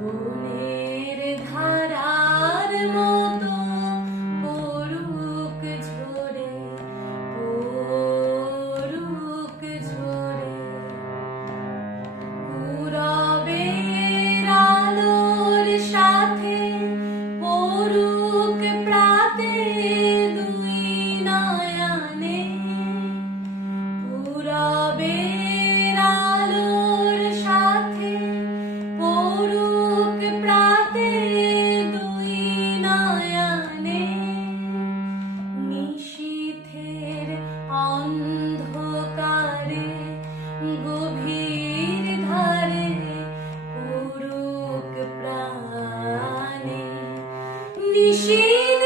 মনের ধারার মতো পড়ুক ঝরে, পড়ুক ঝরে। পূরবের আলোর সাথে পড়ুক প্রাতে দুই নয়নে। পূরবের আলোর সাথে পড়ুক প্রাতে দুই নয়নে। নিশীথের অন্ধকারে গভীর ধারে পড়ুক প্রাণে। নিশীথ